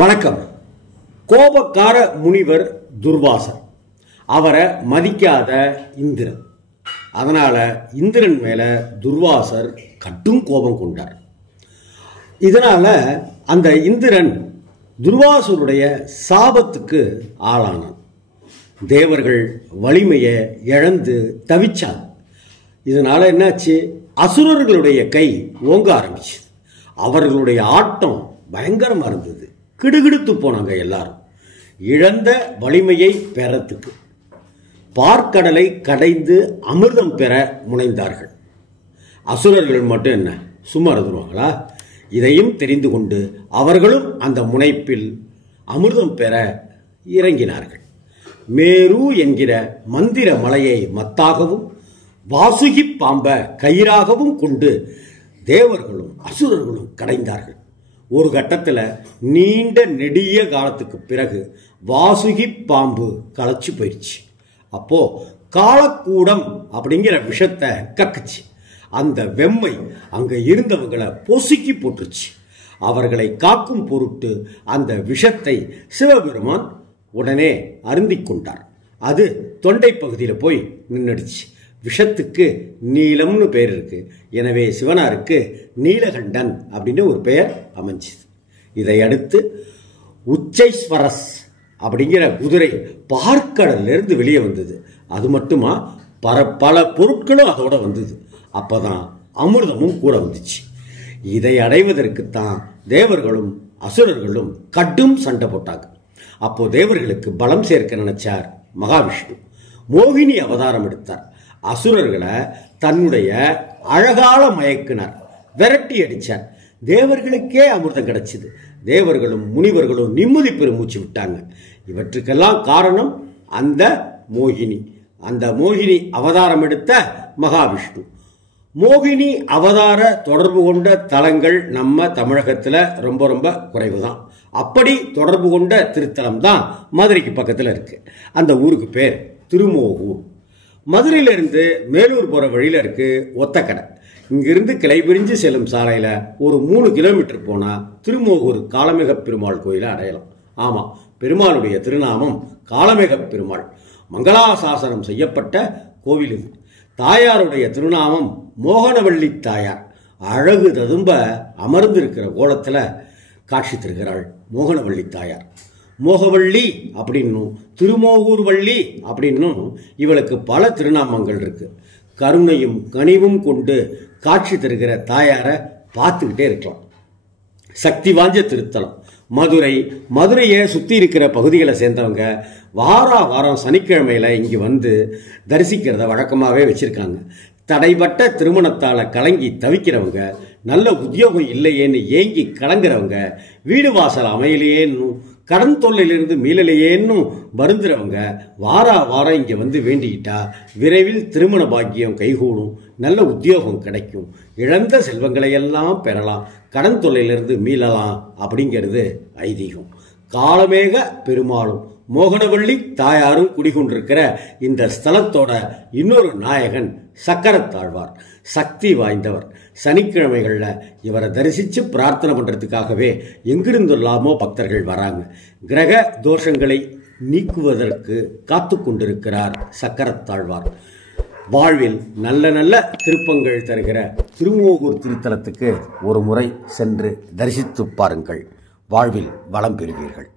வணக்கம். கோபக்கார முனிவர் துர்வாசர். அவரை மதிக்காத இந்திரன். அதனால இந்திரன் மேல துர்வாசர் கடும் கோபம் கொண்டார். இதனால அந்த இந்திரன் துர்வாசருடைய சாபத்துக்கு ஆளானான். தேவர்கள் வலிமையை இழந்து தவிச்சாங்க. இதனால என்னாச்சு, அசுரர்களுடைய கை ஓங்க ஆரம்பிச்சு. அவர்களுடைய ஆட்டம் பயங்கரமா இருந்தது. கிடுகிடுத்து போனாங்க எல்லாரும். இழந்த வலிமையை பெறத்துக்கு பார்க்கடலை கடைந்து அமிர்தம் பெற முனைந்தார்கள். அசுரர்கள் மட்டும் என்ன சும்மா இருந்துருவாங்களா? இதையும் தெரிந்து கொண்டு அவர்களும் அந்த முனைப்பில் அமிர்தம் பெற இறங்கினார்கள். மேரு என்கிற மந்திர மலையை மத்தாகவும் வாசுகி பாம்ப கயிறாகவும் கொண்டு தேவர்களும் அசுரர்களும் கடைந்தார்கள். ஒரு கட்டத்தில் நீண்ட நெடிய காலத்துக்கு பிறகு வாசுகி பாம்பு களைச்சு போயிடுச்சு. அப்போ காலக்கூடம் அப்படிங்கிற விஷத்தை கக்குச்சு. அந்த வெம்மை அங்க இருந்தவங்களை பொசுக்கி போட்டுருச்சு. அவர்களை காக்கும் பொருட்டு அந்த விஷத்தை சிவபெருமான் உடனே அருந்திக் கொண்டார். அது தொண்டை பகுதியில் போய் நின்றுடுச்சு. விஷத்துக்கு நீலம்னு பெயர் இருக்கு. எனவே சிவனாருக்கு நீலகண்டன் அப்படின்னு ஒரு பெயர் அமைஞ்சுது. இதை அடுத்து உச்சைஸ்வரஸ் அப்படிங்கிற குதிரை பார்க்கடலிருந்து வெளியே வந்தது. அது மட்டுமா, பல பொருட்களும் அதோட வந்தது. அப்பதான் அமிர்தமும் கூட வந்துச்சு. இதை அடைவதற்குத்தான் தேவர்களும் அசுரர்களும் கடும் சண்டை போட்டாங்க. அப்போ தேவர்களுக்கு பலம் சேர்க்க நினைச்சார் மகாவிஷ்ணு. மோகினி அவதாரம் எடுத்தார். அசுரர்களை தன்னுடைய அழகால மயக்கினார், விரட்டி அடிச்சார். தேவர்களுக்கே அமிர்தம் கிடைச்சது. தேவர்களும் முனிவர்களும் நிம்மதி பெருமூச்சு விட்டாங்க. இவற்றுக்கெல்லாம் காரணம் அந்த மோகினி. அந்த மோகினி அவதாரம் எடுத்த மகாவிஷ்ணு. மோகினி அவதார தொடர்பு கொண்ட தலங்கள் நம்ம தமிழகத்தில் ரொம்ப ரொம்ப குறைவு தான். அப்படி தொடர்பு கொண்ட திருத்தலம் தான் மதுரைக்கு பக்கத்தில் இருக்கு. அந்த ஊருக்கு பேர் திருமோகூர். மதுரையிலிருந்து மேலூர் போற வழியில இருக்கு ஒத்தக்கடை. இங்கிருந்து கிளை பிரிஞ்சு செல்லும் சாலையில ஒரு 3 கிலோமீட்டர் போனா திருமோகூர் காளமேக பெருமாள் கோயிலை அடையலாம். ஆமா, பெருமாளுடைய திருநாமம் காளமேக பெருமாள். மங்களாசாசனம் செய்யப்பட்ட கோவில் இது. தாயாருடைய திருநாமம் மோகனவள்ளி தாயார். அழகு ததும்ப அமர்ந்திருக்கிற கோலத்துல காட்சி தருகிறாள் மோகனவள்ளி தாயார். மோகவள்ளி அப்படின்னும் திருமோகூர் வள்ளி அப்படின்னும் இவளுக்கு பல திருநாமங்கள் இருக்கு. கருணையும் கனிவும் கொண்டு காட்சி தருகிற தாயாரை பார்த்துக்கிட்டே இருக்கலாம். சக்தி வாய்ந்த திருத்தலம் மதுரையை சுத்தி இருக்கிற பகுதிகளை சேர்ந்தவங்க வாரம் சனிக்கிழமையில இங்கு வந்து தரிசிக்கிறத வழக்கமாகவே வச்சிருக்காங்க. தடைப்பட்ட திருமணத்தால கலங்கி தவிக்கிறவங்க, நல்ல உத்தியோகம் இல்லையேன்னு ஏங்கி கலங்குறவங்க, வீடு வாசல் அமையலையேன்னு கடன் தொல்லையிலிருந்து மீளலையேன்னு வருந்துறவங்க வாரம் இங்க வந்து வேண்டிக்கிட்டா விரைவில் திருமண பாக்கியம் கைகூடும், நல்ல உத்தியோகம் கிடைக்கும், இழந்த செல்வங்களை எல்லாம் பெறலாம், கடன் தொல்லையிலிருந்து மீளலாம் அப்படிங்கிறது ஐதீகம். காளமேக பெருமாளும் மோகனவள்ளி தாயாரும் குடிகொண்டிருக்கிற இந்த ஸ்தலத்தோட இன்னொரு நாயகன் சக்கரத்தாழ்வார். சக்தி வாய்ந்தவர். சனிக்கிழமைகள்ல இவரை தரிசிச்சு பிரார்த்தனை பண்றதுக்காகவே எங்கிருந்தெல்லாமோ பக்தர்கள் வராங்க. கிரக தோஷங்களை நீக்குவதற்கு காத்து கொண்டிருக்கிறார் சக்கரத்தாழ்வார். வாழ்வில் நல்ல நல்ல திருப்பங்கள் தருகிற திருமோகூர் திருத்தலத்துக்கு ஒரு முறை சென்று தரிசித்து பாருங்கள். வாழ்வில் வளம் பெறுவீர்கள்.